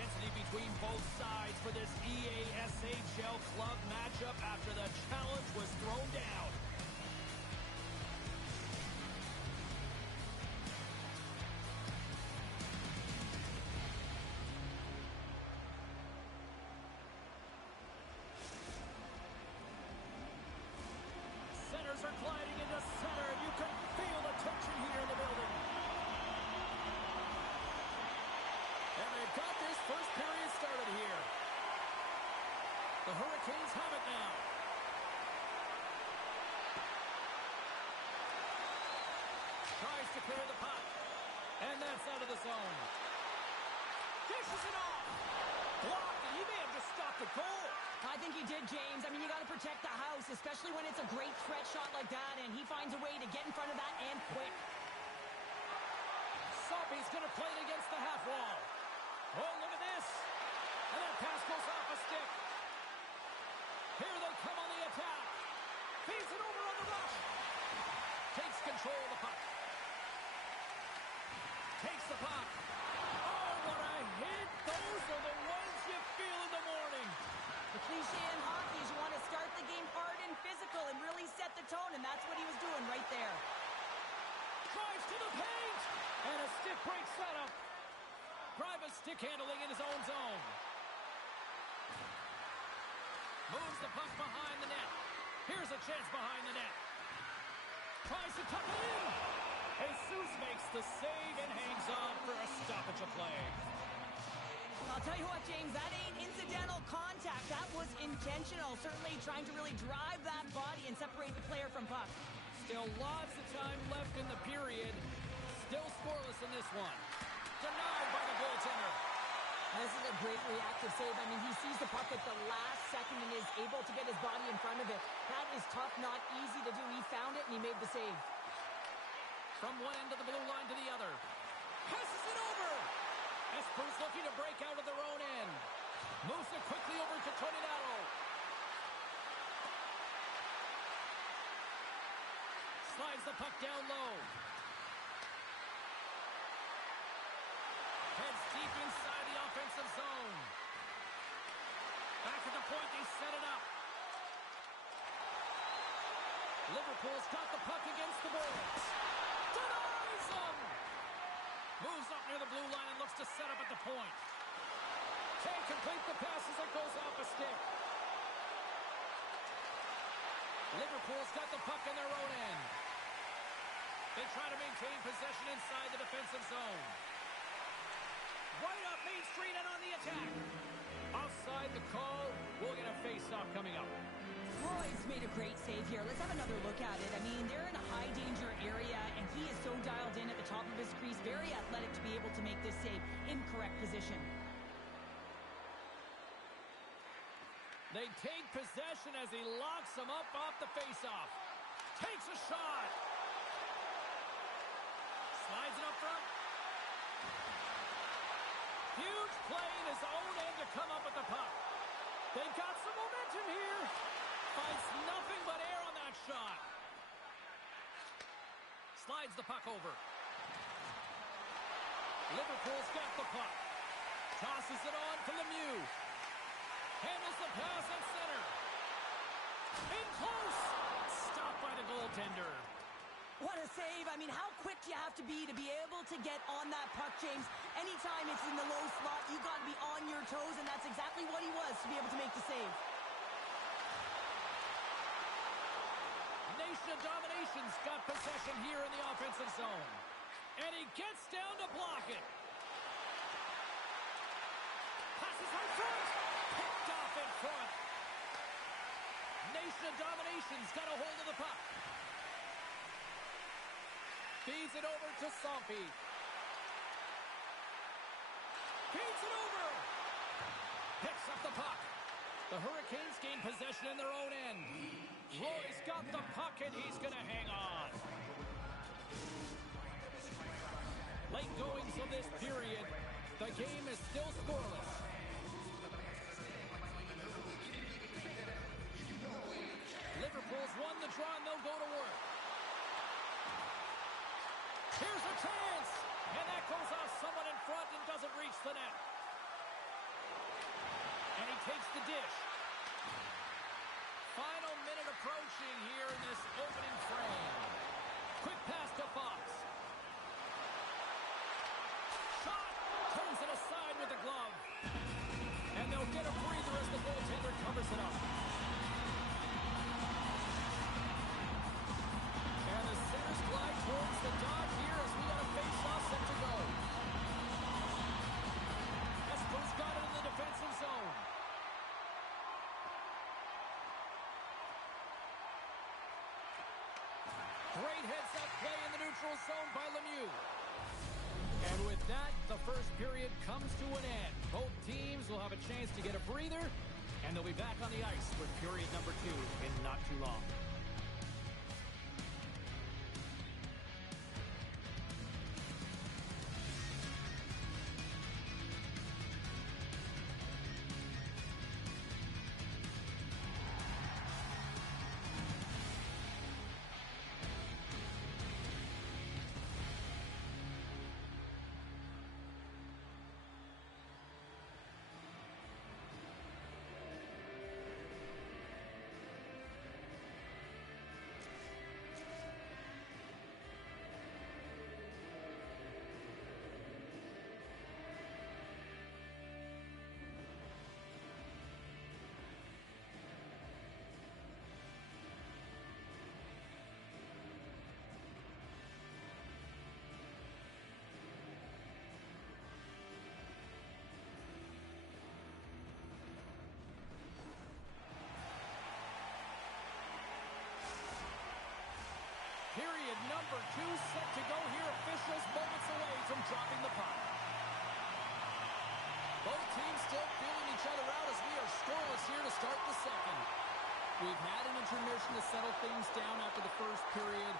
intensity between both sides for this EASHL club matchup after the challenge was thrown down. Centers are gliding into center. You can feel the tension here in the building. And they've got this first period started here. The Hurricanes have it now. Tries to clear the puck. And that's out of the zone. Dishes it off. Blocked, and he may have just stopped the goal. I think he did, James. I mean, you got to protect the house, especially when it's a great threat shot like that, and he finds a way to get in front of that and quick. Soppy's going to play it against the half wall. Oh, look at this. And that pass goes off a stick. Here they come on the attack. Feeds it over on the rush. Takes control of the puck. Takes the puck. Oh, what a hit. Those are the ones you feel in the morning. The cliche in hockey is you want to start the game hard and physical and really set the tone, and that's what he was doing right there. Drives to the paint. And a stick break setup. Private stick handling in his own zone. Moves the puck behind the net. Here's a chance behind the net. Tries to tuck it in. Jesus makes the save and hangs on for a stoppage of play. I'll tell you what, James, that ain't incidental contact. That was intentional. Certainly trying to really drive that body and separate the player from puck. Still lots of time left in the period. Still scoreless in this one. Denied by the goaltender. This is a great reactive save. I mean, he sees the puck at the last second and is able to get his body in front of it. That is tough, not easy to do. He found it and he made the save. From one end of the blue line to the other. Passes it over. Esper's looking to break out of their own end. Moves it quickly over to Toninato. Slides the puck down low. Heads deep inside the offensive zone. Back at the point, they set it up. Liverpool's got the puck against the boards. Denies them! Moves up near the blue line and looks to set up at the point. Can't complete the pass as it goes off a stick. Liverpool's got the puck in their own end. They try to maintain possession inside the defensive zone. Right up Main Street and on the attack. Offside the call. We'll get a face-off coming up. Roy's made a great save here. Let's have another look at it. I mean, they're in a high-danger area, and he is so dialed in at the top of his crease. Very athletic to be able to make this save in correct position. They take possession as he locks them up off the face-off. Takes a shot. Slides it up front. Huge play in his own end to come up with the puck. They've got some momentum here. Finds nothing but air on that shot. Slides the puck over. Liverpool's got the puck. Tosses it on to Lemieux. Handles the pass at center. In close. Stopped by the goaltender. What a save. I mean, how quick do you have to be able to get on that puck, James? Anytime it's in the low slot, you got to be on your toes, and that's exactly what he was to be able to make the save. Nation of Domination's got possession here in the offensive zone. And he gets down to block it. Passes right front. Picked off in front. Nation of Domination's got a hold of the puck. Feeds it over to Sompy. Feeds it over. Picks up the puck. The Hurricanes gain possession in their own end. Roy's got the puck and he's going to hang on. Late goings of this period. The game is still scoreless. Liverpool's won the draw and they'll go to work. Here's a chance. And that goes off someone in front and doesn't reach the net. Great heads-up play in the neutral zone by Lemieux. And with that, the first period comes to an end. Both teams will have a chance to get a breather, and they'll be back on the ice with period number 2 in not too long. Period number 2 set to go here. Officials moments away from dropping the puck. Both teams still feeling each other out as we are scoreless here to start the second. We've had an intermission to settle things down after the first period.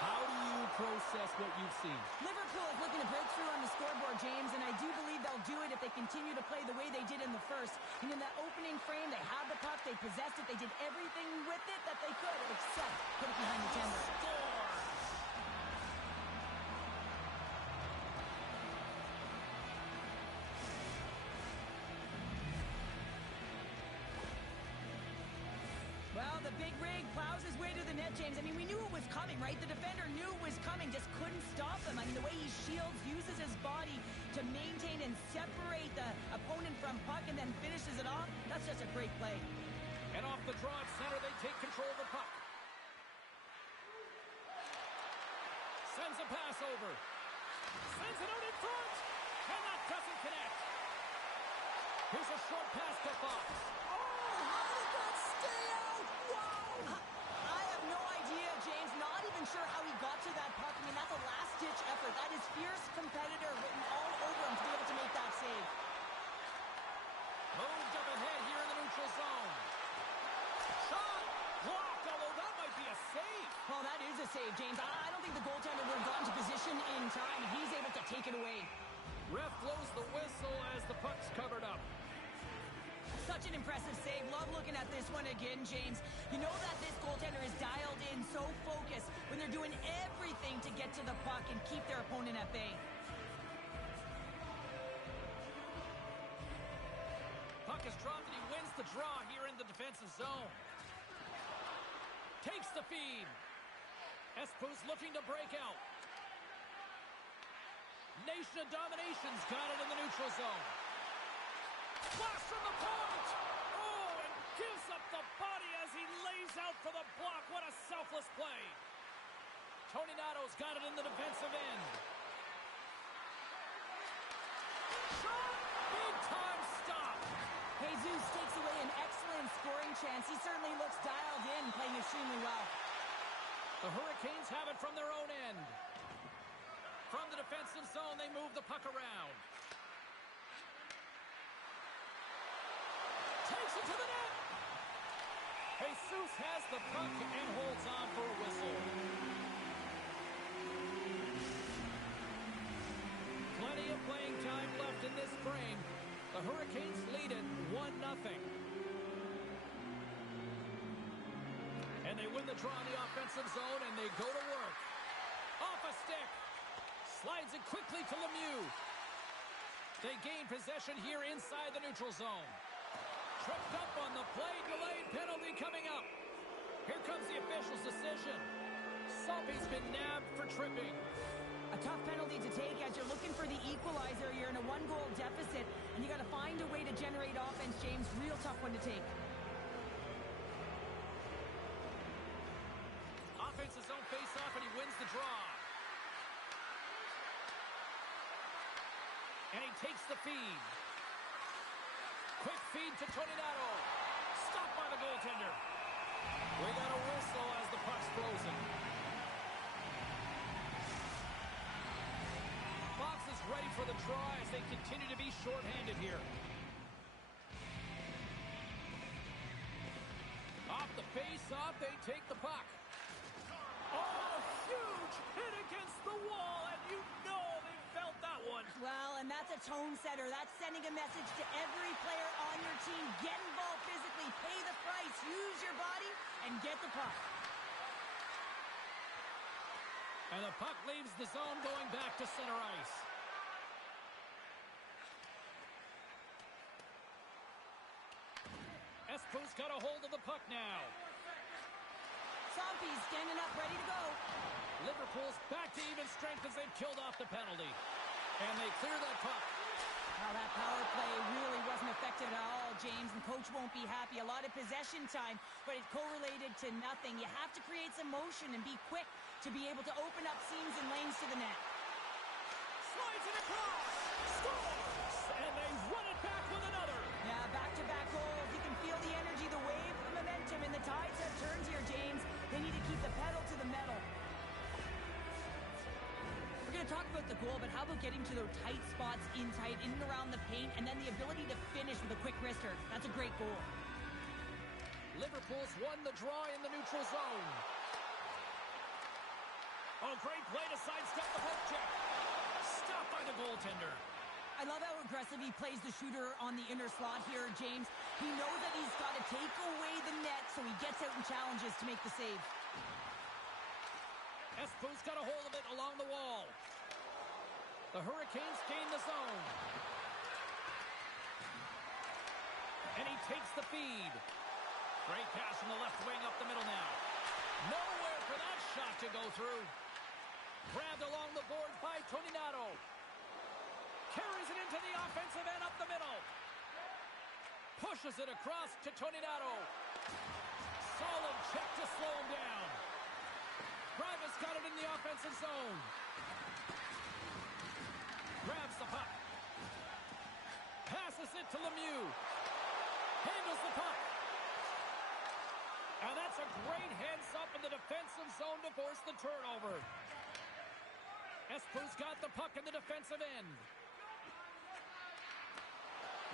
How do you process what you've seen? Liverpool is looking to break through on the scoreboard, James, and I do believe they'll do it if they continue to play the way they did in the first. And in that opening frame, they had the puck, they possessed it, they did everything with it that they could, except put it behind the tender. Scores! Well, the big rig plows his way to the net, James. I mean, we knew it was coming, right? The defender knew it was coming, just couldn't stop him. I mean, the way he shields, uses his body to maintain and separate the opponent from puck and then finishes it off, that's just a great play. And off the draw at center, they take control of the puck. Sends a pass over. Sends it out in front. And that doesn't connect. Here's a short pass to Fox. Sure how he got to that puck. I mean, that's a last-ditch effort. That is fierce competitor written all over him to be able to make that save. Moved up ahead here in the neutral zone. Shot blocked, although that might be a save. Well, that is a save, James. I don't think the goaltender would have gotten to position in time. He's able to take it away. Ref blows the whistle as the puck's covered up. Such an impressive save. Love looking at this one again, James. You know that this goaltender is dialed in, so focused when they're doing everything to get to the puck and keep their opponent at bay. Puck is dropped and he wins the draw here in the defensive zone. Takes the feed. Espo's looking to break out. Nation of Domination's got it in the neutral zone. Blast from the point! Oh, and gives up the body as he lays out for the block. What a selfless play. Tony Nato's got it in the defensive end. Shot! Big time stop. Jesus takes away an excellent scoring chance. He certainly looks dialed in, playing extremely well. The Hurricanes have it from their own end. From the defensive zone, they move the puck around. Takes it to the net. Jesus has the puck and holds on for a whistle. Plenty of playing time left in this frame. The Hurricanes lead it 1-0. And they win the draw in the offensive zone, and they go to work. Off a stick. Slides it quickly to Lemieux. They gain possession here inside the neutral zone. Tripped up on the play, delayed penalty coming up. Here comes the official's decision. Soppy's been nabbed for tripping. A tough penalty to take as you're looking for the equalizer. You're in a one-goal deficit, and you got to find a way to generate offense, James. Real tough one to take. Offense his own face-off, and he wins the draw. And he takes the feed. Quick feed to Tony Nato. Stopped by the goaltender. We got a whistle as the puck's frozen. for the try as they continue to be shorthanded here. Off the face-off, they take the puck. Oh, huge hit against the wall, and you know they felt that one. Well, and that's a tone setter. That's sending a message to every player on your team. Get involved physically, pay the price, use your body, and get the puck. And the puck leaves the zone going back to center ice. Espo's got a hold of the puck now. Zombie's standing up, ready to go. Liverpool's back to even strength as they've killed off the penalty. And they clear that puck. Well, that power play really wasn't effective at all, James, and coach won't be happy. A lot of possession time, but it correlated to nothing. You have to create some motion and be quick to be able to open up seams and lanes to the net. Slides it across. Scores! And they run it back with another. Yeah, back-to-back goals. You can feel the energy, the wave, the momentum, and the tides have turned here, James. They need to keep the pedal to the metal. We're going to talk about the goal, but how about getting to those tight spots in and around the paint, and then the ability to finish with a quick wrister? That's a great goal. Liverpool's won the draw in the neutral zone. Oh, great play to sidestep the poke check. Stopped by the goaltender. I love how aggressive he plays the shooter on the inner slot here, James. He knows that he's got to take away the net, so he gets out and challenges to make the save. Espo's got a hold of it along the wall. The Hurricanes gain the zone. And he takes the feed. Great pass from the left wing up the middle now. Nowhere for that shot to go through. Grabbed along the boards by Toninato. Carries it into the offensive end up the middle. Pushes it across to Toninato. Solid check to slow him down. Primus got it in the offensive zone. Grabs the puck. Passes it to Lemieux. Handles the puck. And that's a great heads-up in the defensive zone to force the turnover. Espo's got the puck in the defensive end.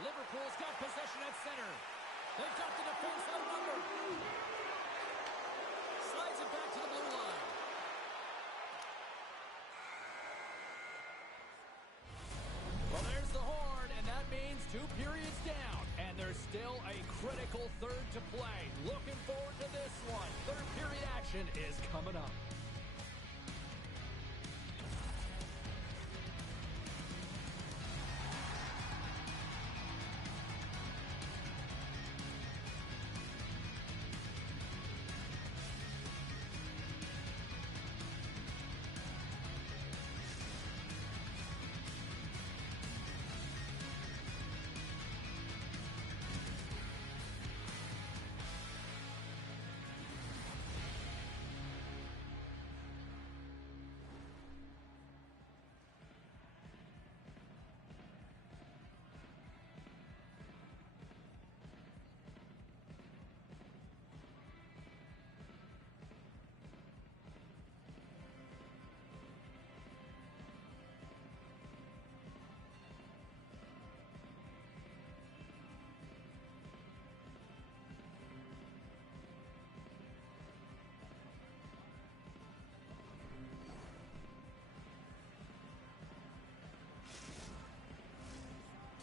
Liverpool's got possession at center. They've got the defense outnumbered. Slides it back to the blue line. Well, there's the horn, and that means 2 periods down. And there's still a critical third to play. Looking forward to this one. Third period action is coming up.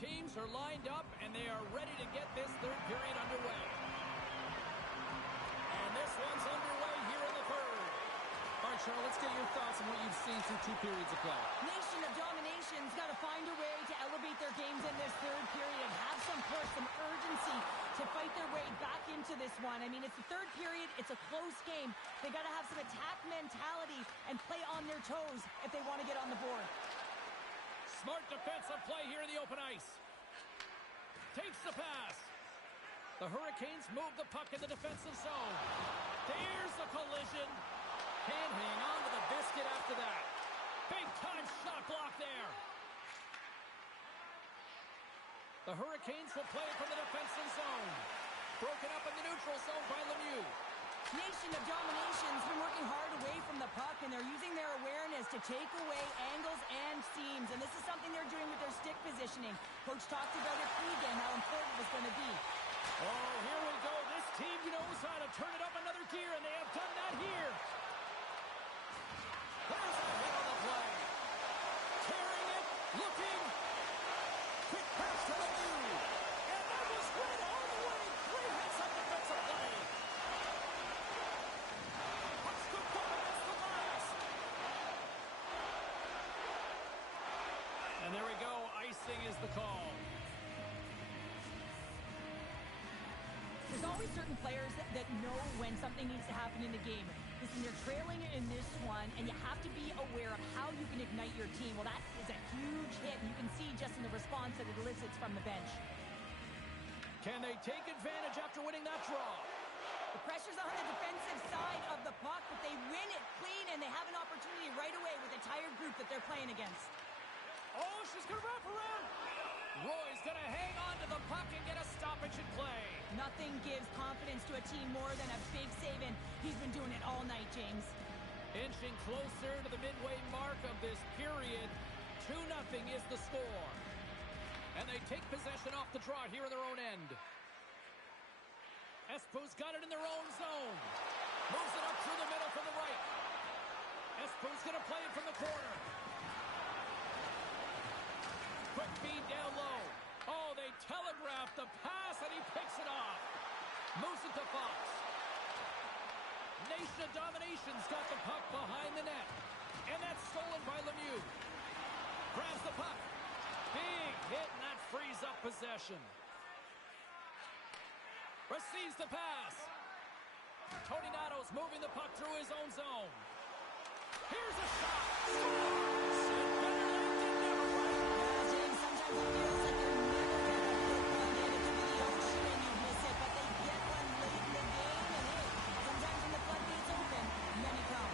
Teams are lined up, and they are ready to get this third period underway. And this one's underway here in the third. All right, Cheryl, let's get your thoughts on what you've seen through 2 periods of play. Nation of Domination's got to find a way to elevate their games in this third period, have some push, some urgency to fight their way back into this one. I mean, it's the third period. It's a close game. They got to have some attack mentality and play on their toes if they want to get on the board. Smart defensive play here in the open ice. Takes the pass. The Hurricanes move the puck in the defensive zone. There's the collision. Can't hang on to the biscuit after that. Big-time shot block there. The Hurricanes will play it from the defensive zone. Broken up in the neutral zone by Lemieux. Nation of Domination's been working hard away from the puck, and they're using their awareness to take away angles and seams. And this is something they're doing positioning. Coach talked about it pregame, how important it was going to be. Oh, here we go. This team knows how to turn it up another gear, and they have done that here. There's a hit on the play. Carrying it, looking. Quick pass to the lead. And that was right all the way. Great hits on defensive play. Pucks good ball against the glass. And there we go. Icing is the call. There's always certain players that know when something needs to happen in the game. Listen, you're trailing in this one, and you have to be aware of how you can ignite your team. Well, that is a huge hit, and you can see just in the response that it elicits from the bench. Can they take advantage after winning that draw? The pressure's on the defensive side of the puck, but they win it clean, and they have an opportunity right away with a tired group that they're playing against. Oh, she's going to wrap around. Roy's going to hang on to the puck and get a stoppage in play. Nothing gives confidence to a team more than a big save, and he's been doing it all night, James. Inching closer to the midway mark of this period. 2-0 is the score. And they take possession off the draw here in their own end. Espo's got it in their own zone. Moves it up through the middle from the right. Espo's going to play it from the corner. Quick feed down low. Oh, they telegraphed the pass, and he picks it off. Moves it to Fox. Nation of Domination's got the puck behind the net. And that's stolen by Lemieux. Grabs the puck. Big hit, and that frees up possession. Receives the pass. Tony Nato's moving the puck through his own zone. Here's a shot. James, sometimes it feels like you're never going to put one in. It could be the ocean and you miss it, but they get one late in the game, and hey, sometimes when the floodgates open, many come.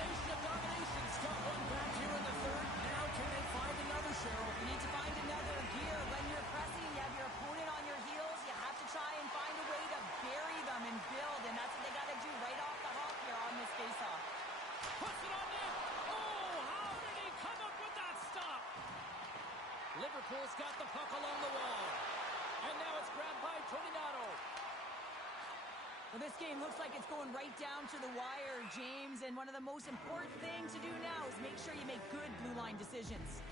Nation of Domination's got one back here in the third. Now can they find another, Cheryl? You need to find another gear. When you're pressing, you have your opponent on your heels. You have to try and find a way to bury them and build, and that's what they got to do right off the hop here on this faceoff. Puts it on net. Oh, how did he come up with that stop? Liverpool's got the puck along the wall. And now it's grabbed by Tony Nato. Well, this game looks like it's going right down to the wire, James, and one of the most important things to do now is make sure you make good blue line decisions.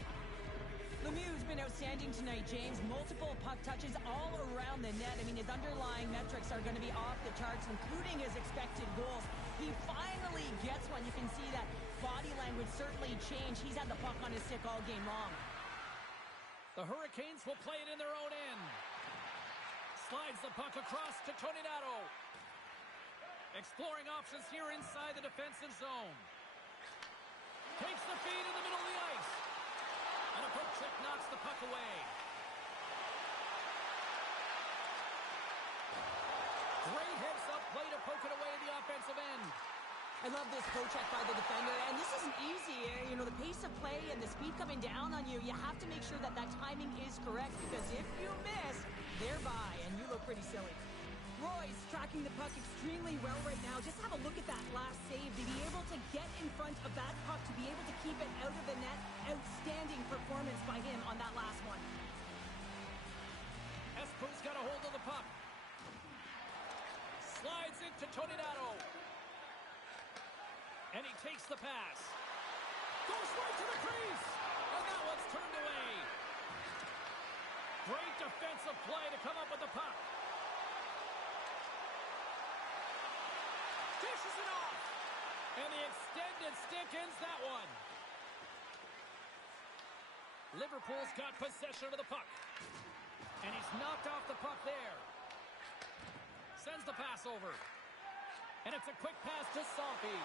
Lemieux's been outstanding tonight, James. Multiple puck touches all around the net. I mean, his underlying metrics are going to be off the charts, including his expected goals. He finally gets one. You can see that body language certainly changed. He's had the puck on his stick all game long. The Hurricanes will play it in their own end. Slides the puck across to Tony Nato. Exploring options here inside the defensive zone. Takes the feed in the middle of the ice. And a poke check knocks the puck away. Great heads-up play to poke it away at the offensive end. I love this poke check by the defender, and this isn't easy. You know, the pace of play and the speed coming down on you, you have to make sure that that timing is correct, because if you miss, they're by, and you look pretty silly. Roy's tracking the puck extremely well right now. Just have a look at that last save. To be able to get in front of that puck, to be able to keep it out of the net, outstanding performance by him on that last one. Espo's got a hold of the puck. Slides into Tony Nato. And he takes the pass. Goes right to the crease. And that one's turned away. Great defensive play to come up with the puck. Dishes it off. And the extended stick ends that one. Liverpool's got possession of the puck. And he's knocked off the puck there. Sends the pass over. And it's a quick pass to Salpy.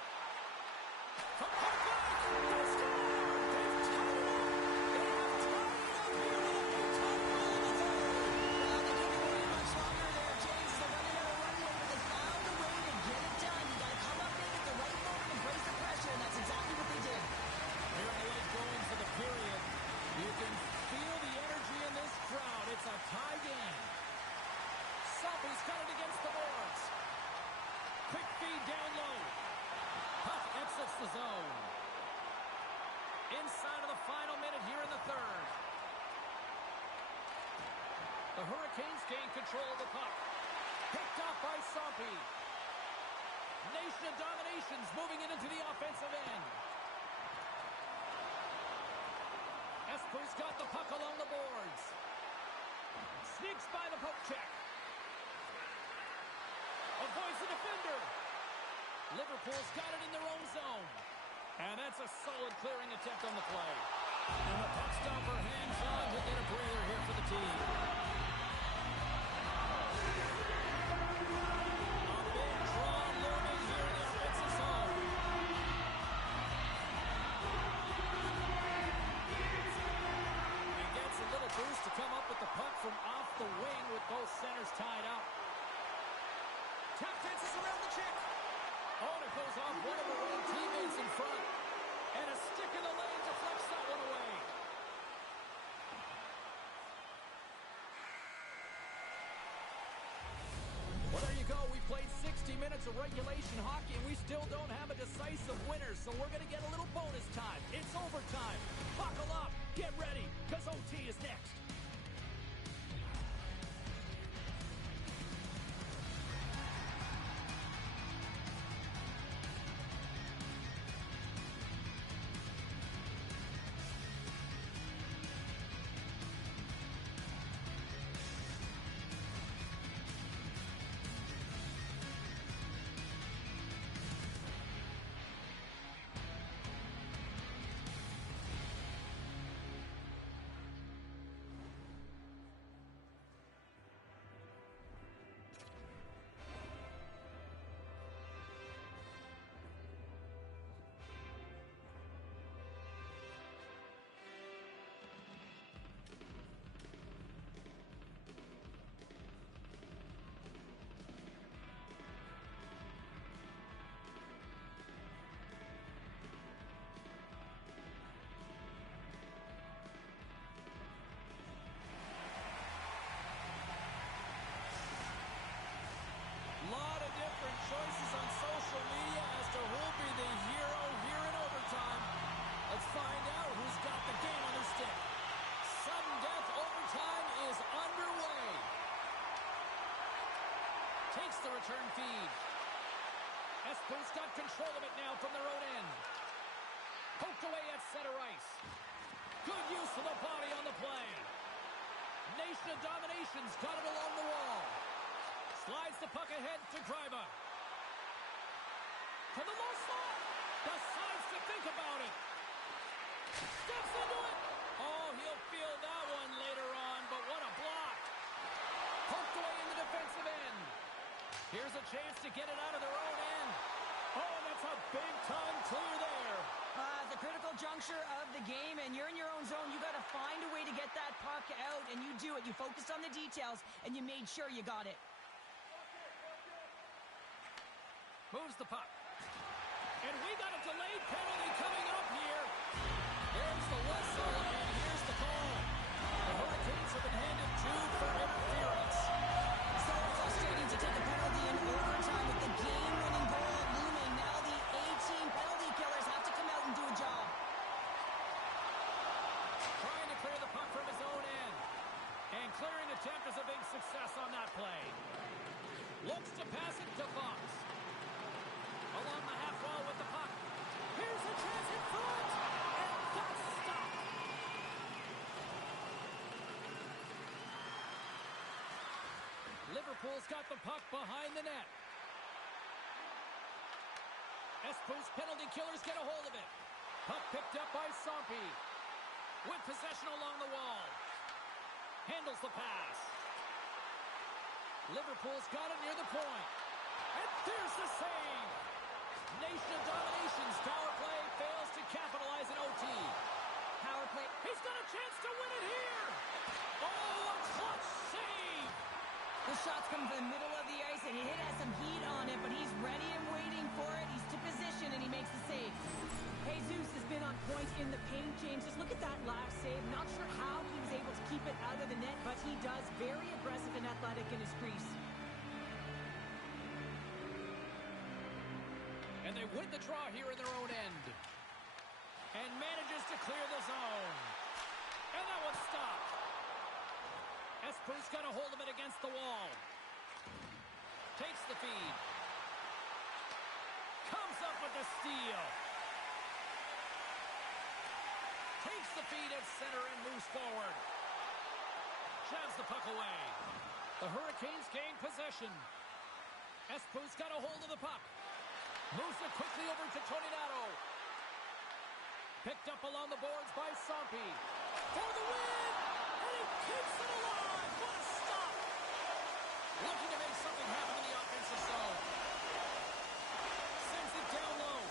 From point blank, they score! They've tied it up! They have tied it up here in the top of the third! Well, they couldn't wait much longer there, James. They're running out of runway, but they found a way to get it done. You got to come up in at the right moment and brace the pressure, and that's exactly what they did. Here in the late goings of the period, you can feel the energy in this crowd. It's a tie game. Salpy's got it against the boards. Quick feed down low. Puck exits the zone. Inside of the final minute The Hurricanes gain control of the puck. Picked off by Sompy. Nation of Dominations moving it into the offensive end. Esper's got the puck along the boards. Sneaks by the poke check. Avoids the defender. Liverpool's got it in their own zone. And that's a solid clearing attempt on the play. And the puck stopper hangs on to get a breather here for the team. A big draw looming here in the offensive zone. And gets a little boost to come up with the puck from off the wing with both centers tied up. Tap dances around the check. Oh, and it goes off one of her own teammates in front. And a stick in the lane deflects that one away. Well, there you go. We played 60 minutes of regulation hockey, and we still don't have a decisive winner, so we're going to get a little bonus time. It's overtime. Buckle up. Get ready, because OT is next. Lot of different choices on social media as to who'll be the hero here in overtime. Let's find out who's got the game on their stick. Sudden death overtime is underway. Takes the return feed. Esper's got control of it now from their own end. Poked away at center ice. Good use of the body on the play. Nation of Dominations got it along the wall. Slides the puck ahead to Greiba. To the low slot. Decides to think about it. Steps into it. Oh, he'll feel that one later on, but what a block. Poked away in the defensive end. Here's a chance to get it out of their own end. Oh, that's a big-time clear there. The critical juncture of the game, and you're in your own zone. You got to find a way to get that puck out, and you do it. You focused on the details, and you made sure you got it. Moves the puck. And we got a delayed penalty coming up here. There's the whistle, and here's the call. The Hurricanes have been handed two for interference. So frustrating to take a penalty in overtime with the game-winning goal looming. Now the A-team penalty killers have to come out and do a job. Trying to clear the puck from his own end. And clearing attempt is a big success on that play. Looks to pass it to Fox. Along the half wall with the puck. Here's a chance in front. And that's stopped. Liverpool's got the puck behind the net. Esper's penalty killers get a hold of it. Puck picked up by Sompy. With possession along the wall. Handles the pass. Liverpool's got it near the point. And there's the save. Nation of Dominations power play fails to capitalize in OT. Power play. He's got a chance to win it here. Oh, a clutch save. The shot's come from the middle of the ice, and he has some heat on it, but he's ready and waiting for it. He's to position, and he makes the save. Jesus has been on point in the paint, James. Just look at that last save. Not sure how he was able to keep it out of the net, but he does. Very aggressive and athletic in his crease. And they win the draw here in their own end. And manages to clear the zone. And that one's stopped. Esper's got a hold of it against the wall. Takes the feed. Comes up with the steal. Takes the feed at center and moves forward. Jabs the puck away. The Hurricanes gain possession. Espo's got a hold of the puck. Moves it quickly over to Tony Nato. Picked up along the boards by Sampi. For the win! And he keeps it alive! What a stop! Looking to make something happen in the offensive zone. Sends it down low.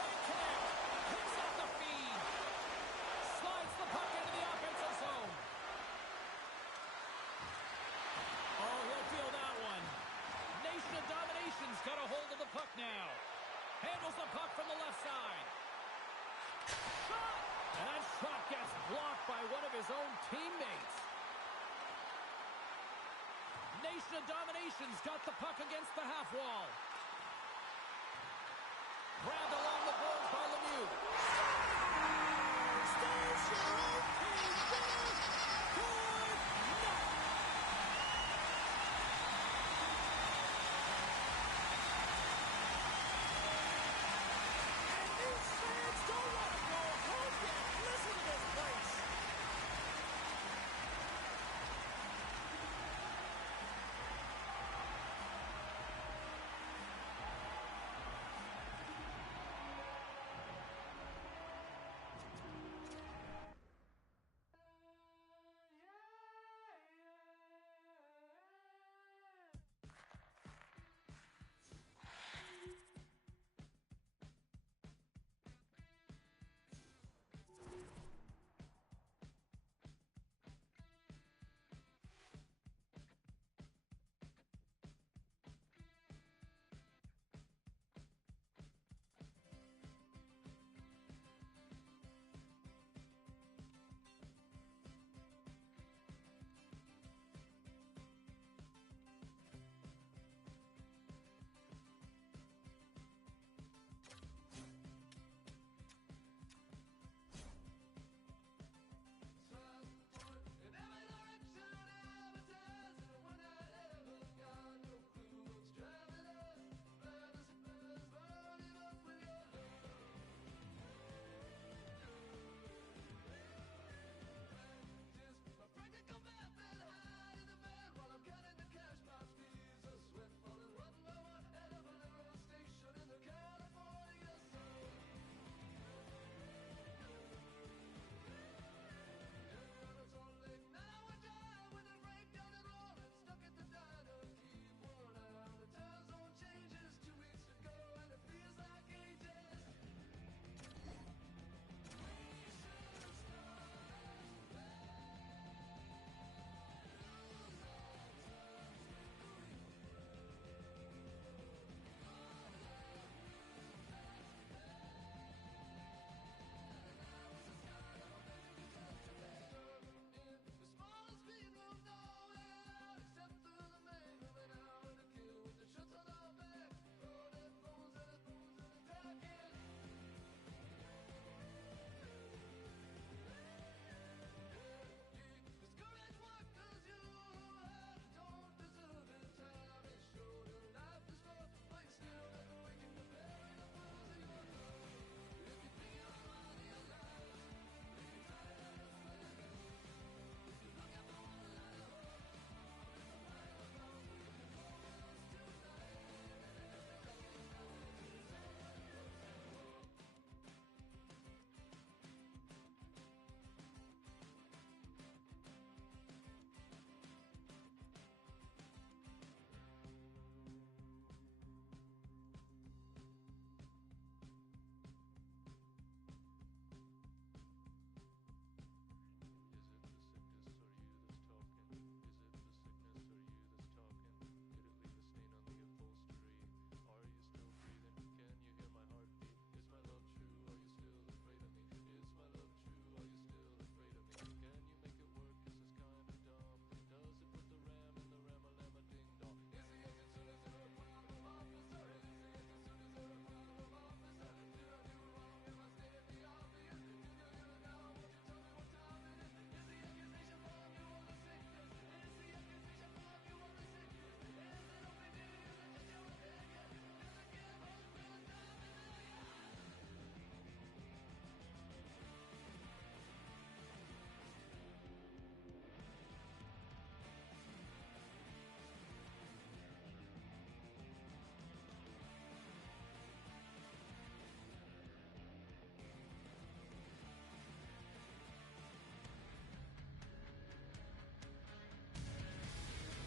Can't connect. Picks up the feed. Slides the puck into the offensive zone. Oh, he'll feel that one. Nation of Domination's got a hold of the puck now. Handles the puck from the left side. Shot! And that shot gets blocked by one of his own teammates. Nation of Domination's got the puck against the half wall. Grabbed along the boards by Lemieux. Station own team winner! Good night! And these fans don't want to go home yet. Listen to this place.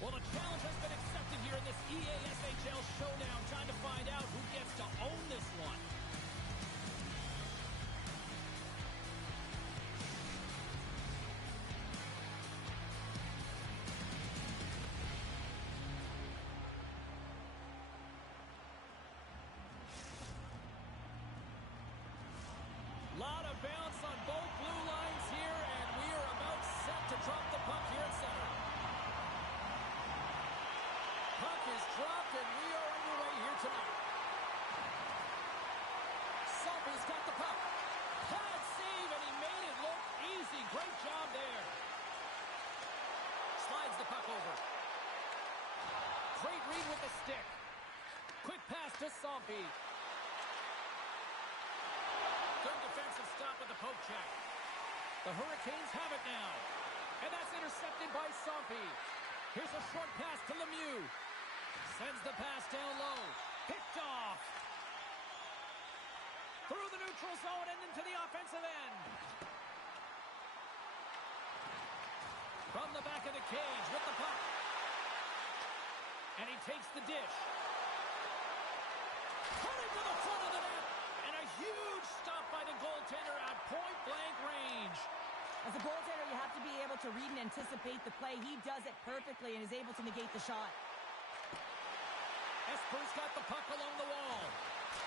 Well, the challenge has been accepted here in this EASHL showdown. Time to find out who gets to own this one. Lot of bounce on both blue lines here, and we are about set to drop the puck here at center. Puck is dropped, and we are underway here tonight. Sophie's got the puck. Pad save, and he made it look easy. Great job there. Slides the puck over. Great read with the stick. Quick pass to Sophie. Good defensive stop with the poke check. The Hurricanes have it now. And that's intercepted by Sophie. Here's a short pass to Lemieux. Sends the pass down low. Picked off. Through the neutral zone and into the offensive end. From the back of the cage with the puck. And he takes the dish. Put it to the front of the net. And a huge stop by the goaltender at point-blank range. As a goaltender, you have to be able to read and anticipate the play. He does it perfectly and is able to negate the shot. Esper's got the puck along the wall.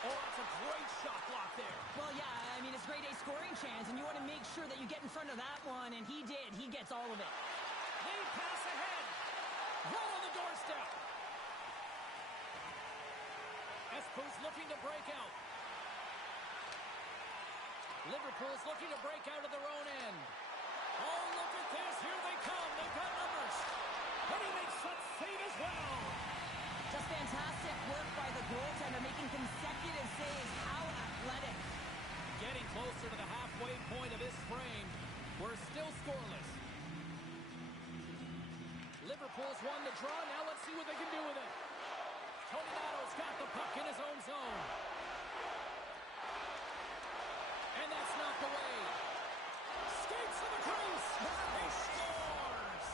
Oh, that's a great shot block there. Well, yeah, I mean, it's grade A scoring chance, and you want to make sure that you get in front of that one, and he did. He gets all of it. They pass ahead. Right on the doorstep. Esper's looking to break out. Liverpool's looking to break out of their own end. Oh, look at this. Here they come. They've got numbers. And he makes that save as well. Just fantastic work by the goaltender, making consecutive saves. How athletic. Getting closer to the halfway point of this frame. We're still scoreless. Liverpool's won the draw. Now let's see what they can do with it. Tony Nato's got the puck in his own zone. And that's knocked away. Skates to the crease. He scores.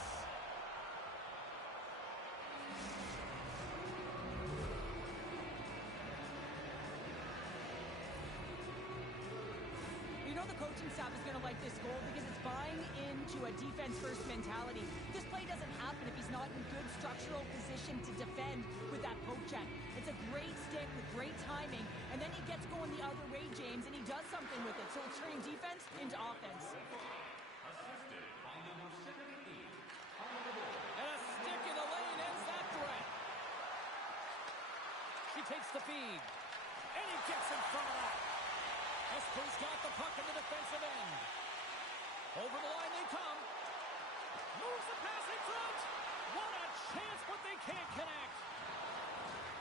You know the coaching staff is going to like this goal because it's buying into a defense-first mentality. This play doesn't happen if he's not in good structural position to defend with that poke check. It's a great stick with great timing, and then he gets going the other way, James, and he does something with it. So it's turning defense into offense. And a stick in the lane ends that threat. She takes the feed. And he gets in front of that. Esper's got the puck in the defensive end. Over the line they come. Moves the pass in front. What a chance, but they can't connect.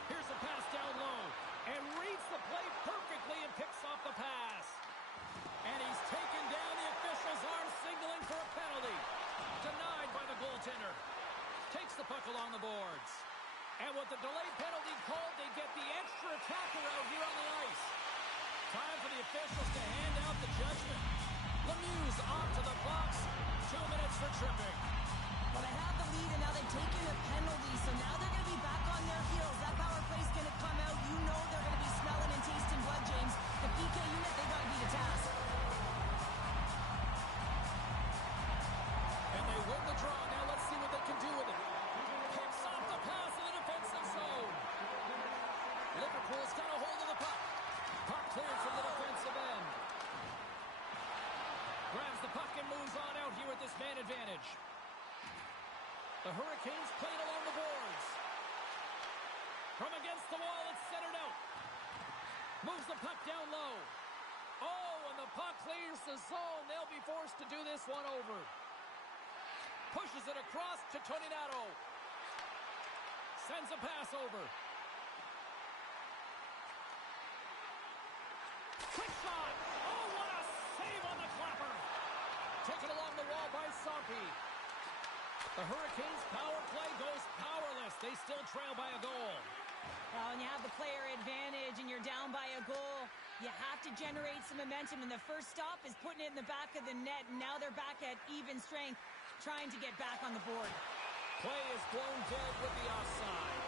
Here's a pass down low. And reads the play perfectly and picks off the pass. And he's taken down. The official's arm signaling for a penalty. Denied by the goaltender. Takes the puck along the boards. And with the delayed penalty called, they get the extra attacker out here on the ice. Time for the officials to hand out the judgment. Lemieux's off to the box. 2 minutes for tripping. Well, they have the lead, and now they've taken a penalty, so now they're going to be back on their heels. That power play's going to come out. You know they're going to be smelling and tasting blood, James. The PK unit, they got to be the task. And they win the draw. Now let's see what they can do with it. Picks off the pass in the defensive zone. Liverpool's got a hold of the puck. Puck cleared from the defensive end. Grabs the puck and moves on out here with this man advantage. The Hurricanes playing along the boards. From against the wall, it's centered out. Moves the puck down low. Oh, and the puck clears the zone. They'll be forced to do this one over. Pushes it across to Tony Nato. Sends a pass over. Quick shot. Oh, what a save on the clapper. Taken along the wall by Sophie. The Hurricanes' power play goes powerless. They still trail by a goal. Well, when you have the player advantage and you're down by a goal, you have to generate some momentum. And the first stop is putting it in the back of the net. And now they're back at even strength, trying to get back on the board. Play is blown dead with the offside.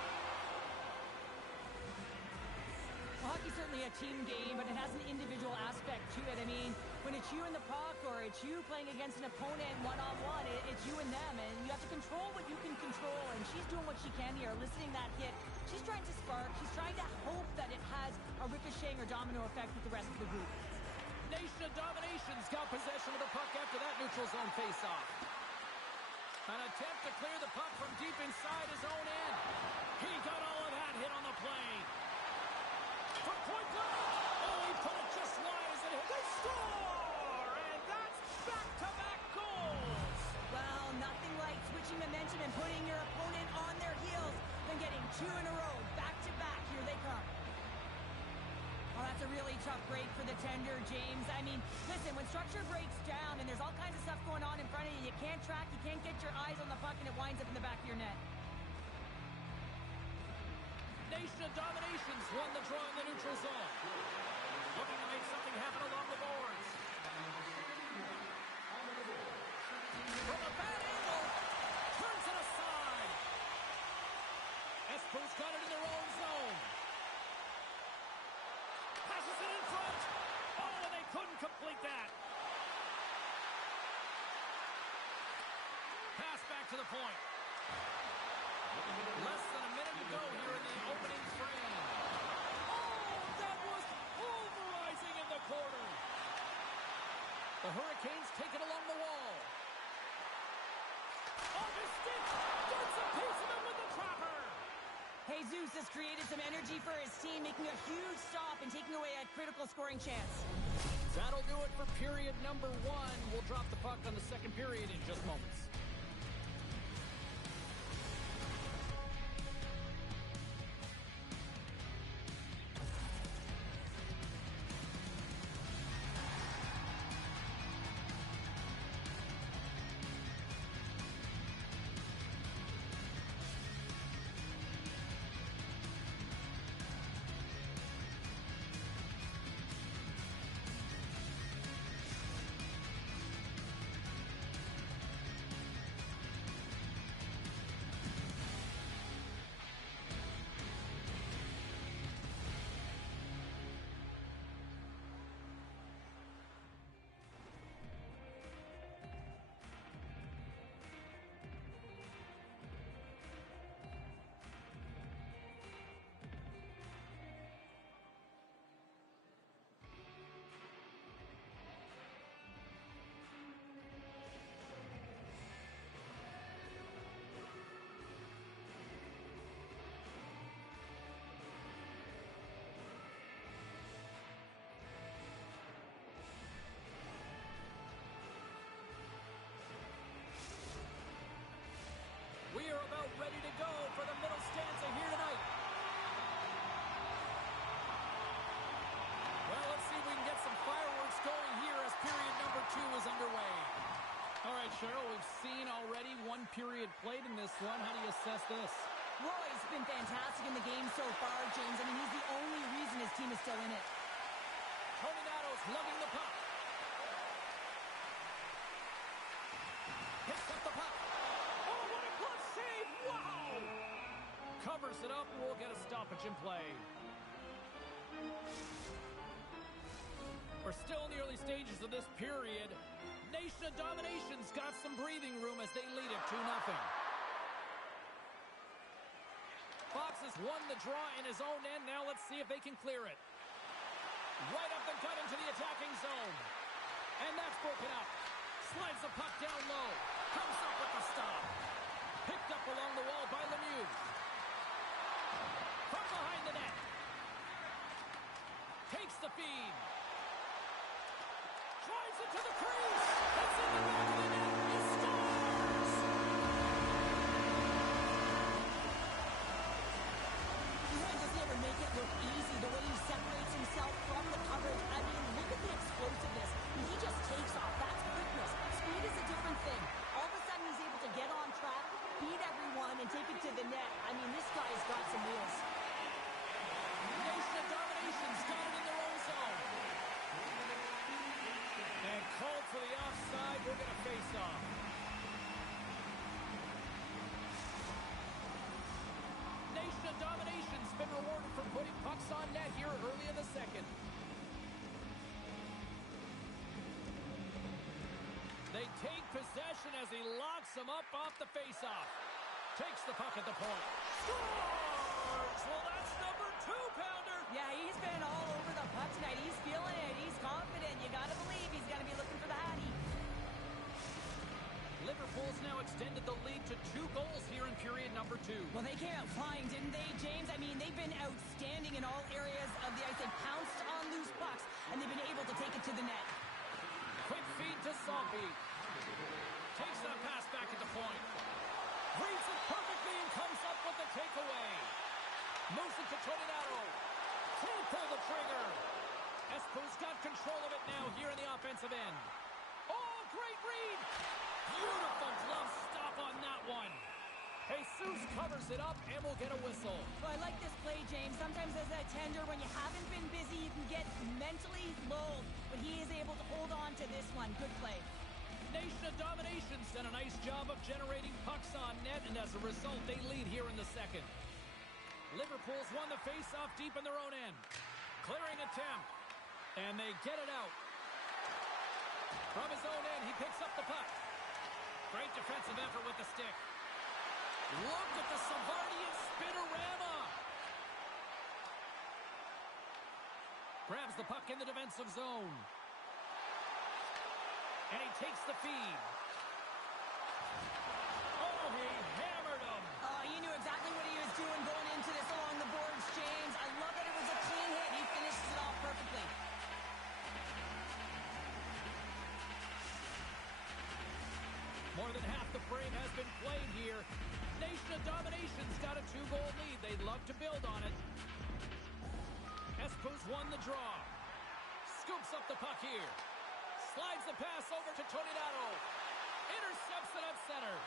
Well, hockey's certainly a team game, but it has an individual aspect to it. I mean, when it's you and the puck or it's you playing against an opponent one-on-one, it's you and them, and you have to control what you can control, and she's doing what she can here, eliciting that hit. She's trying to spark. She's trying to hope that it has a ricocheting or domino effect with the rest of the group. Nation of Domination's got possession of the puck after that neutral zone face-off. An attempt to clear the puck from deep inside his own end. He got all of that hit on the play. From point blank. Oh, he put it just wide as it hit. They score! And that's back-to-back goals. Well, nothing like switching momentum and putting your opponent on their heels than getting two in a row. Back-to-back. Here they come. Oh, that's a really tough break for the tender, James. I mean, listen, when structure breaks down and there's all kinds of stuff going on in front of you, you can't track, you can't get your eyes on the puck, and it winds up in the back of your net. Nation of Dominations won the draw in the neutral zone. Looking to make something happen along the boards. From a bad angle, turns it aside. Espos got it in their own zone. Passes it in front. Oh, and they couldn't complete that. Pass back to the point. Less than a minute to go here in the opening frame. Oh, that was pulverizing in the corner. The Hurricanes take it along the wall. Off his stick. Gets a piece of it with the trapper. Jesus has created some energy for his team, making a huge stop and taking away a critical scoring chance. That'll do it for period number 1. We'll drop the puck on the second period in just moments. We are about ready to go for the middle stanza here tonight. Well, let's see if we can get some fireworks going here as period number 2 is underway. All right, Cheryl, we've seen already one period played in this one. How do you assess this? Roy's been fantastic in the game so far, James. I mean, he's the only reason his team is still in it. Tony Natos lugging the puck. Picks up the puck. Oh, what a glove save! Wow! Covers it up, and we'll get a stoppage in play. We're still in the early stages of this period. Nation of Domination's got some breathing room as they lead it 2-0. Fox has won the draw in his own end. Now let's see if they can clear it. Right up the gut into the attacking zone. And that's broken up. Slides the puck down low. Comes up with the stop. Picked up along the wall by Lemieux. From behind the net. Takes the feed. Drives it to the crease. It's in the back of the net. He scores! He doesn't ever make it look easy. The way he separates himself from the coverage. I mean, look at the explosiveness. He just takes off. That's quickness. Speed is a different thing. All of a sudden, he's able to get on track, beat everyone, and take it to the net. I mean, this guy's got some wheels. Nation of Domination's got it in their own zone. And called for the offside. We're avoiding pucks on net here early in the second. They take possession as he locks him up off the faceoff. Takes the puck at the point. Scores! Well, that's number 2-pounder. Yeah, he's been all over the puck tonight. He's feeling it. He's confident. You got to believe he's going to be looking for the Hattie. Liverpool's now extended the lead to 2 goals here in period number 2. Well, they came out flying, didn't they, James? I mean, they've been outstanding in all areas of the ice. They pounced on loose pucks, and they've been able to take it to the net. Quick feed to Salty. Takes that pass back at the point. Reads it perfectly and comes up with the takeaway. Moves it to Toninato. Can't pull the trigger. Espo's got control of it now here in the offensive end. Oh, great read. Beautiful glove stop on that one. Jesus covers it up and will get a whistle. Well, I like this play, James. Sometimes as a tender, when you haven't been busy, you can get mentally lulled. But he is able to hold on to this one. Good play. Nation of Domination's done a nice job of generating pucks on net, and as a result, they lead here in the second. Liverpool's won the face-off deep in their own end. Clearing attempt, and they get it out. From his own end, he picks up the puck. Great defensive effort with the stick. Look at the Savardian spinorama. Grabs the puck in the defensive zone. And he takes the feed. Oh, he hammered him. He knew exactly what he was doing going into this along the boards, James. I love that it was a clean hit. He finishes it off perfectly. More than half the frame has been played here. Nation of Domination's got a 2-goal lead. They'd love to build on it. Espo's won the draw. Scoops up the puck here. Slides the pass over to Toninato. Intercepts it at center.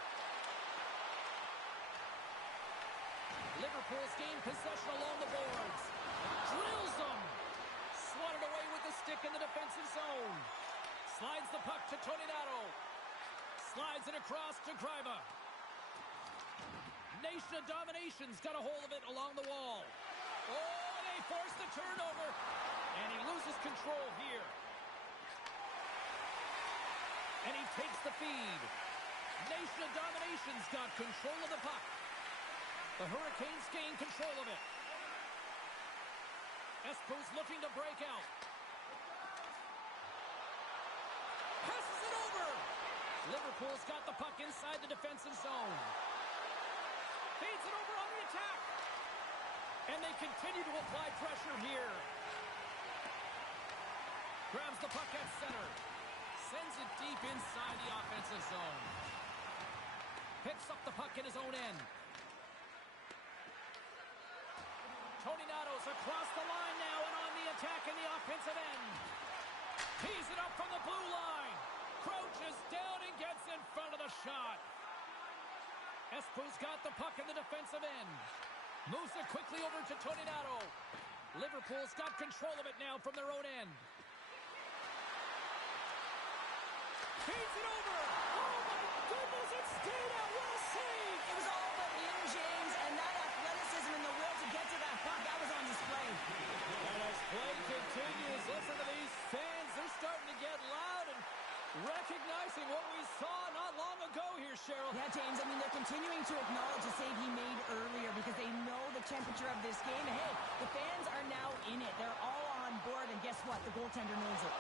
Liverpool's gained possession along the boards. Drills them. Swatted away with the stick in the defensive zone. Slides the puck to Toninato. Slides it across to Greiva. Nation of Domination's got a hold of it along the wall. Oh, they force the turnover. And he loses control here. And he takes the feed. Nation of Domination's got control of the puck. The Hurricanes gain control of it. Espo's looking to break out. Passes it over. Liverpool's got the puck inside the defensive zone. Feeds it over on the attack. And they continue to apply pressure here. Grabs the puck at center. Sends it deep inside the offensive zone. Picks up the puck in his own end. Toninato's across the line now and on the attack in the offensive end. Tees it up from the blue line. Crouches down and gets in front of the shot. Espo's got the puck in the defensive end. Moves it quickly over to Toninato. Liverpool's got control of it now from their own end. Feeds it over. Oh, my goodness, it stayed out. What a save. It was all but in, James, and that athleticism and the will to get to that puck, that was on display. And as play continues, listen to these fans. They're starting to get loud and recognizing what we saw not long ago here, Cheryl. Yeah, James, I mean, they're continuing to acknowledge the save he made earlier because they know the temperature of this game. And hey, the fans are now in it. They're all on board, and guess what? The goaltender knows it.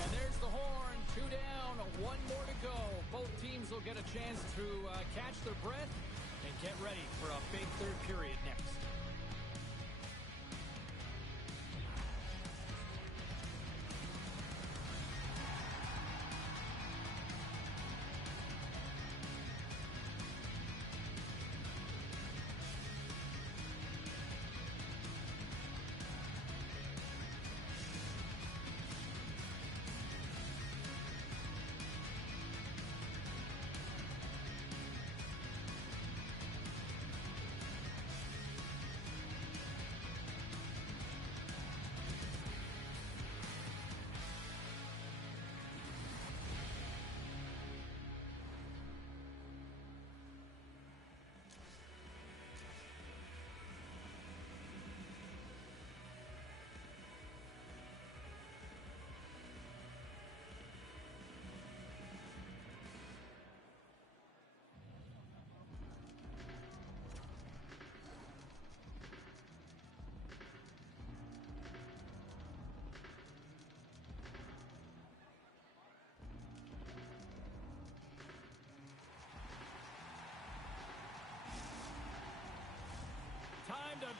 And there's the horn. 2 down, 1 more to go. Both teams will get a chance to catch their breath and get ready for a big third period next.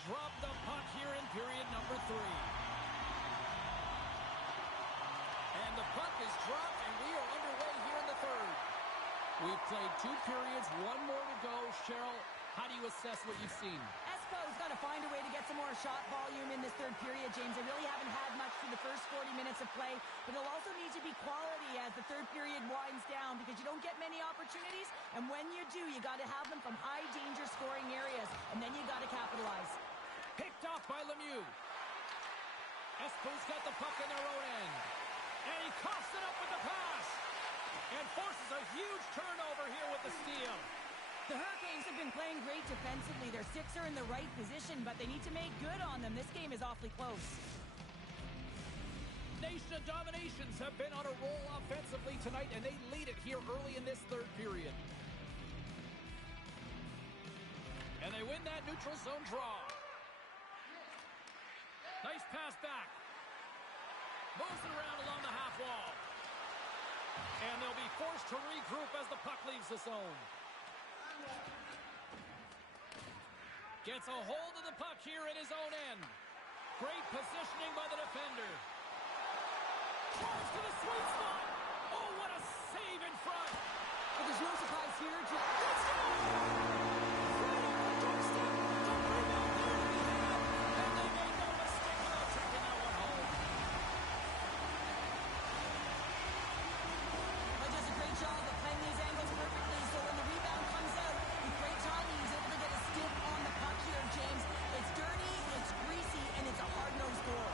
drop the puck here in period number 3. And the puck is dropped, and we are underway here in the third. We've played 2 periods, 1 more to go. Cheryl, how do you assess what you've seen? Espo's got to find a way to get some more shot volume in this third period, James. They really haven't had much through the first 40 minutes of play, but it'll also need to be quality as the third period winds down because you don't get many opportunities, and when you do, you got to have them from high-danger scoring areas, and then you got to capitalize. Picked off by Lemieux. Espo's got the puck in their own end, and he coughs it up with the pass and forces a huge turnover here with the steal. The Hurricanes have been playing great defensively. Their 6 are in the right position, but they need to make good on them. This game is awfully close. Nation of Dominations have been on a roll offensively tonight, and they lead it here early in this third period. And they win that neutral zone draw. Nice pass back. Moves it around along the half wall. And they'll be forced to regroup as the puck leaves the zone. Gets a hold of the puck here in his own end. Great positioning by the defender. Charge to the sweet spot. Oh, what a save in front. But there's no surprise here. Let's go! Right off the doorstep. The rebound there we have. And they made no mistake about taking that one home. He does a great job of playing these angles perfectly, so when the rebound comes out, with great timing, he's able to get a stick on the puck here, James. It's dirty, it's greasy, and it's a hard-nosed goal.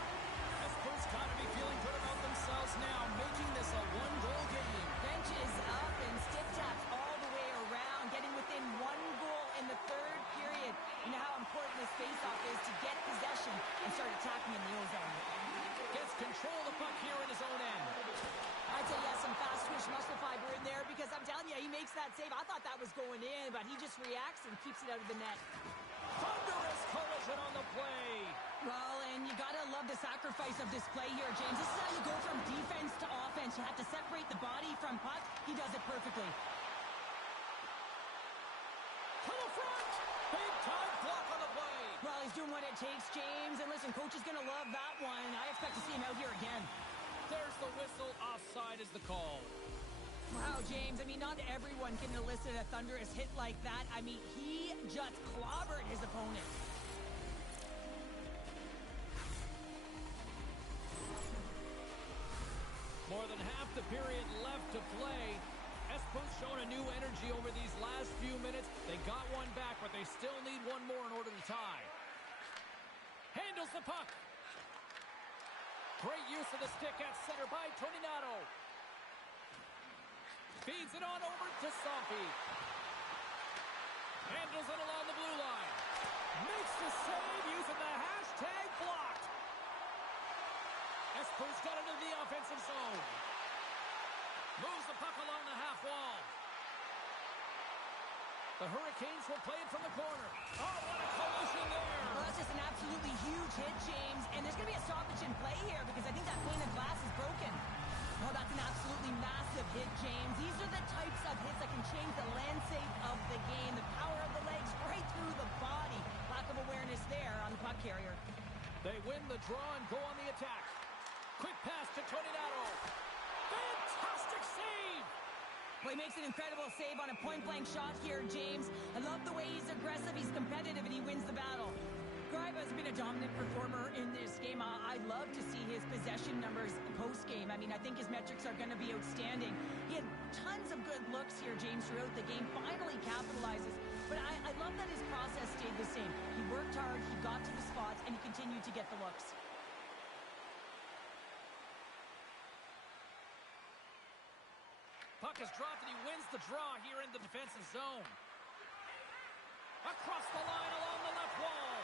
Espo's got to be feeling good about themselves now, making this a 1-goal game. Benches up and stick taps all the way around, getting within 1 goal in the third period. You know how important this faceoff is to get possession and start attacking in the O-zone. Gets control of the puck here in his own end. I'd say he has some fast twitch muscle fiber in there because I'm telling you, he makes that save. I thought that was going in, but he just reacts and keeps it out of the net. Thunderous collision on the play. Well, and you gotta love the sacrifice of this play here, James. This is how you go from defense to offense. You have to separate the body from puck. He does it perfectly. To the front. Big time block on the play. Well, he's doing what it takes, James. And listen, coach is gonna love that one. I expect to see him out here again. There's the whistle. Offside is the call. Wow, James, I mean, not everyone can elicit a thunderous hit like that. I mean, he just clobbered his opponent. More than half the period left to play. Espo's shown a new energy over these last few minutes. They got one back, but they still need one more in order to tie. Handles the puck. Great use of the stick at center by Toninato. Feeds it on over to Sampi. Handles it along the blue line. Makes the save using the hashtag blocked. Espo's got into the offensive zone. Moves the puck along the half wall. The Hurricanes will play it from the corner. Oh, what a collision there. Well, that's just an absolutely huge hit, James. And there's going to be a stoppage in play here because I think that pane of glass is broken. Oh, that's an absolutely massive hit, James. These are the types of hits that can change the landscape of the game. The power of the legs right through the body. Lack of awareness there on the puck carrier. They win the draw and go on the attack. Quick pass to Toninato. Fantastic save! Well, he makes an incredible save on a point-blank shot here, James. I love the way he's aggressive, he's competitive, and he wins the battle. Greiba's been a dominant performer in this game. I'd love to see his possession numbers post-game. I mean, I think his metrics are going to be outstanding. He had tons of good looks here, James, throughout the game. Finally capitalizes. But I love that his process stayed the same. He worked hard, he got to the spots, and he continued to get the looks. Puck is dropped and he wins the draw here in the defensive zone. Across the line along the left wall.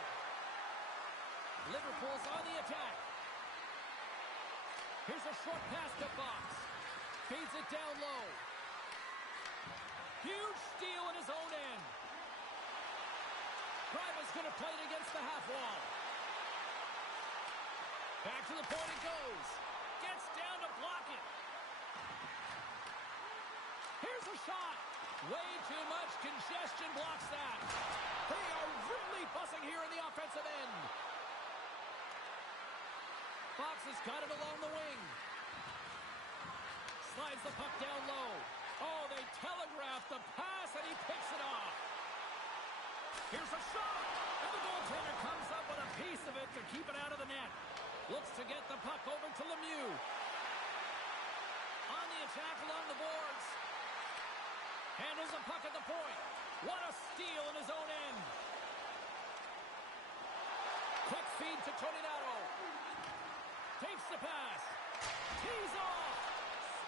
Liverpool's on the attack. Here's a short pass to Fox. Feeds it down low. Huge steal in his own end. Greiba's going to play it against the half wall. Back to the point it goes. Gets down to block it. Here's a shot. Way too much congestion blocks that. They are really bussing here in the offensive end. Fox has got it along the wing. Slides the puck down low. Oh, they telegraphed the pass, and he picks it off. Here's a shot, and the goaltender comes up with a piece of it to keep it out of the net. Looks to get the puck over to Lemieux. On the attack along the boards. Handles the puck at the point. What a steal in his own end. Quick feed to Toninato. Takes the pass. Tees off.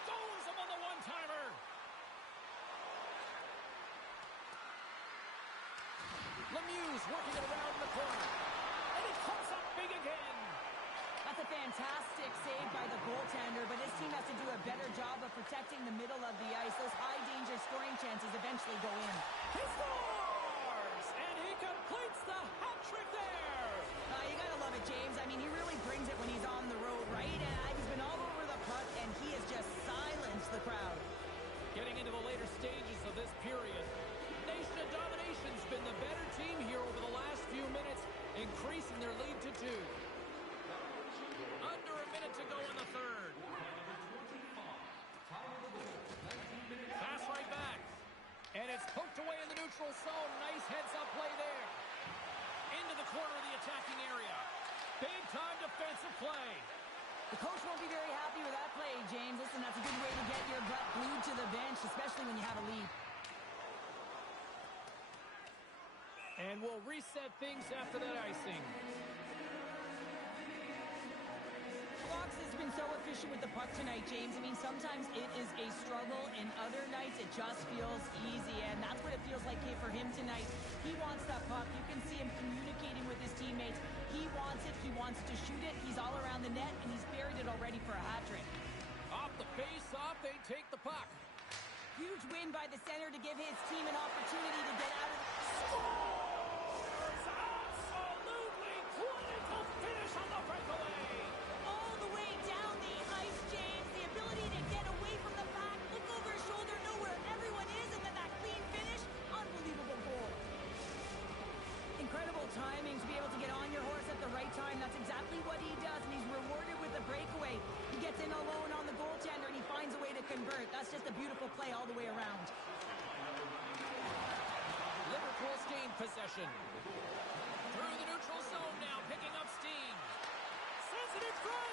Stones him on the one-timer. Lemieux's working it around in the corner. And it comes up big again. That's a fantastic save by the goaltender, but his team has to do a better job of protecting the middle of the ice. Those high-danger scoring chances eventually go in. He scores! And he completes the hat trick there! You gotta love it, James. I mean, he really brings it when he's on the road, right? And he's been all over the puck, and he has just silenced the crowd. Getting into the later stages of this period, Nation of Domination's been the better team here over the last few minutes, increasing their lead to 2. Under a minute to go in the third. Pass right back. And it's poked away in the neutral zone. Nice heads-up play there. Into the corner of the attacking area. Big-time defensive play. The coach won't be very happy with that play, James. Listen, that's a good way to get your butt glued to the bench, especially when you have a lead. And we'll reset things after that icing. Fox has been so efficient with the puck tonight, James. I mean, sometimes it is a struggle, and other nights it just feels easy, and that's what it feels like here for him tonight. He wants that puck. You can see him communicating with his teammates. He wants it. He wants to shoot it. He's all around the net, and he's buried it already for a hat trick. Off the face-off, they take the puck. Huge win by the center to give his team an opportunity to get out of the... Scores! Absolutely clinical finish on the breakaway! All the way down the ice, James. The ability to get away from the pack, look over his shoulder, know where everyone is, and then that clean finish. Unbelievable goal. Incredible timing to be able to get on your horse at the right time. That's exactly what he does, and he's rewarded with the breakaway. He gets in alone on the goaltender, and he finds a way to convert. That's just a beautiful play all the way around. Liverpool's gained possession. Through the neutral zone now, picking up steam. Sends it in front.